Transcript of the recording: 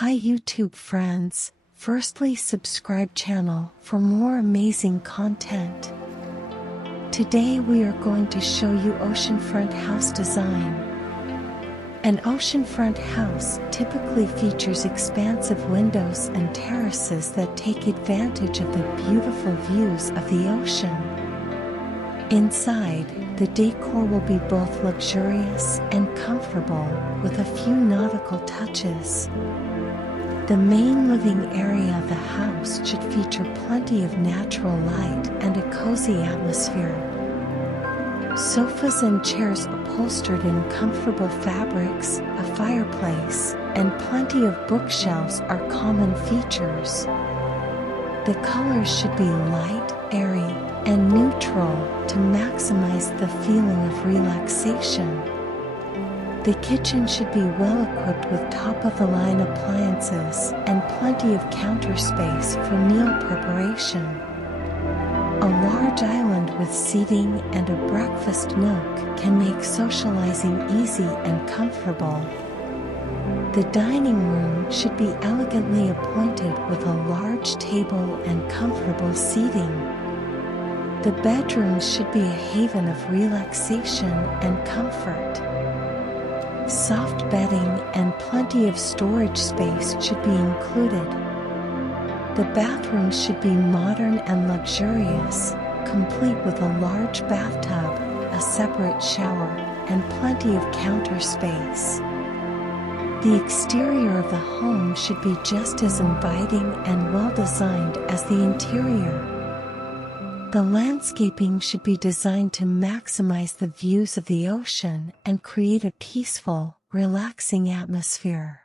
Hi YouTube friends, firstly subscribe channel for more amazing content. Today we are going to show you oceanfront house design. An oceanfront house typically features expansive windows and terraces that take advantage of the beautiful views of the ocean. Inside, the decor will be both luxurious and comfortable, with a few nautical touches. The main living area of the house should feature plenty of natural light and a cozy atmosphere. Sofas and chairs upholstered in comfortable fabrics, a fireplace, and plenty of bookshelves are common features. The colors should be light, airy, and neutral to maximize the feeling of relaxation. The kitchen should be well equipped with top-of-the-line appliances and plenty of counter space for meal preparation. A large island with seating and a breakfast nook can make socializing easy and comfortable. The dining room should be elegantly appointed with a large table and comfortable seating. The bedrooms should be a haven of relaxation and comfort. Soft bedding and plenty of storage space should be included. The bathrooms should be modern and luxurious, complete with a large bathtub, a separate shower, and plenty of counter space. The exterior of the home should be just as inviting and well designed as the interior. The landscaping should be designed to maximize the views of the ocean and create a peaceful, relaxing atmosphere.